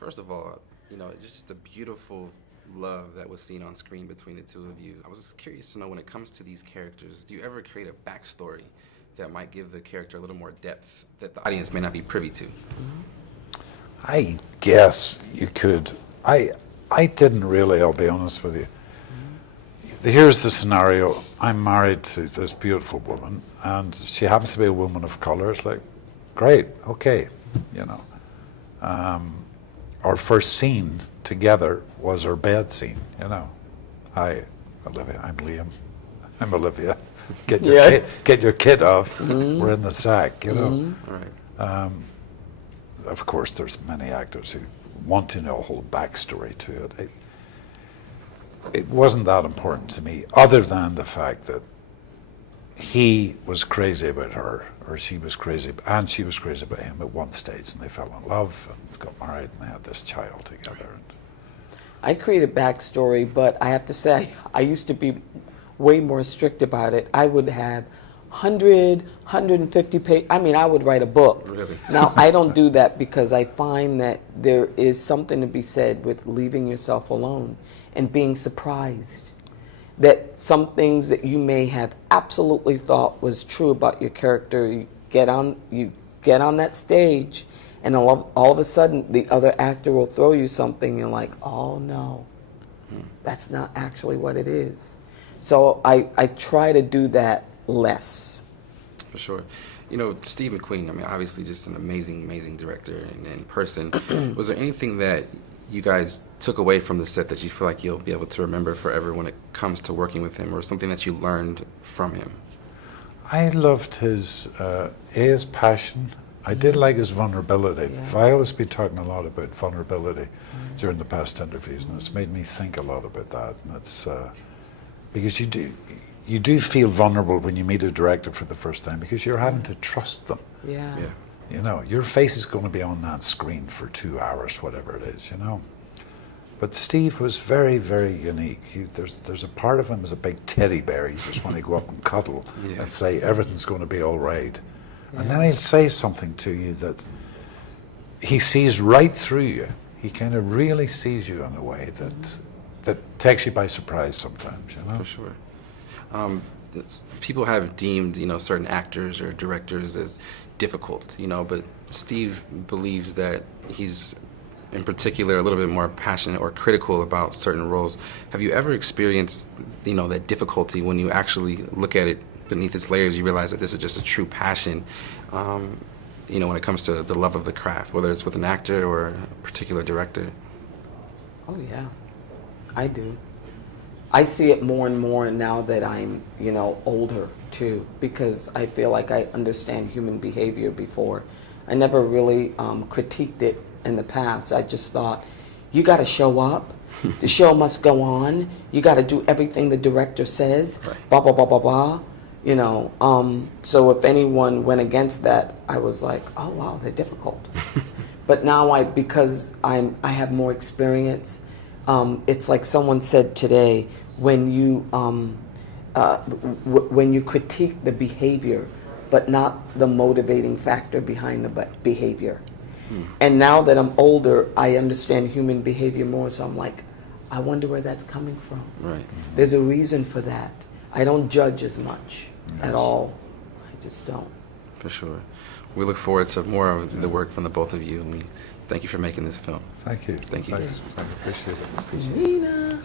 First of all, it's just a beautiful love that was seen on screen between the two of you. I was just curious to know, when it comes to these characters, do you ever create a backstory that might give the character a little more depth that the audience may not be privy to? I guess you could. I didn't really, I'll be honest with you. Here's the scenario. I'm married to this beautiful woman, and she happens to be a woman of color. It's like, great, okay, Our first scene together was our bed scene, Hi, Olivia, I'm Liam. I'm Olivia. Get your kid off. We're in the sack, All right. Of course, there's many actors who want to know a whole backstory to it. It wasn't that important to me, other than the fact that he was crazy about her, or she was crazy about him at one stage, and they fell in love and got married, and they had this child together. I created backstory, but I have to say, I used to be way more strict about it. I would have 100, 150 pages. I mean, I would write a book. Really? Now, I don't do that because I find that there is something to be said with leaving yourself alone and being surprised that some things that you may have absolutely thought was true about your character, you get on that stage, and all of a sudden the other actor will throw you something, and you're like, oh no, that's not actually what it is. So I try to do that less. For sure. Steve McQueen, obviously just an amazing, amazing director and in person. Was there anything that you guys took away from the set that you feel like you'll be able to remember forever when it comes to working with him, or something that you learned from him? I loved his passion. I did like his vulnerability. Yeah. Viola's been talking a lot about vulnerability during the past interviews, and it's made me think a lot about that. And it's because you do feel vulnerable when you meet a director for the first time, because you're having to trust them. Yeah. Your face is going to be on that screen for 2 hours, whatever it is, But Steve was very, very unique. There's a part of him as a big teddy bear. You just want to go up and cuddle and say everything's going to be all right. And then he'll say something to you that he sees right through you. He kind of really sees you in a way that takes you by surprise sometimes, For sure. People have deemed, certain actors or directors as difficult, but Steve believes that he's, in particular, a little bit more passionate or critical about certain roles. Have you ever experienced, that difficulty when you actually look at it beneath its layers? You realize that this is just a true passion, when it comes to the love of the craft, whether it's with an actor or a particular director? Oh yeah, I do. I see it more and more now that I'm, older too, because I feel like I understand human behavior before. I never really critiqued it in the past. I just thought, you got to show up. The show must go on. You got to do everything the director says. Right. Blah blah blah blah blah. So if anyone went against that, I was like, oh wow, they're difficult. But now because I have more experience. It's like someone said today, when you critique the behavior, but not the motivating factor behind the behavior. And now that I'm older, I understand human behavior more, so I'm like, I wonder where that's coming from. Right. There's a reason for that. I don't judge as much at all. I just don't. For sure. We look forward to more of the work from the both of you. Thank you for making this film. Thank you. Thank you. Thanks. I appreciate it. Nina.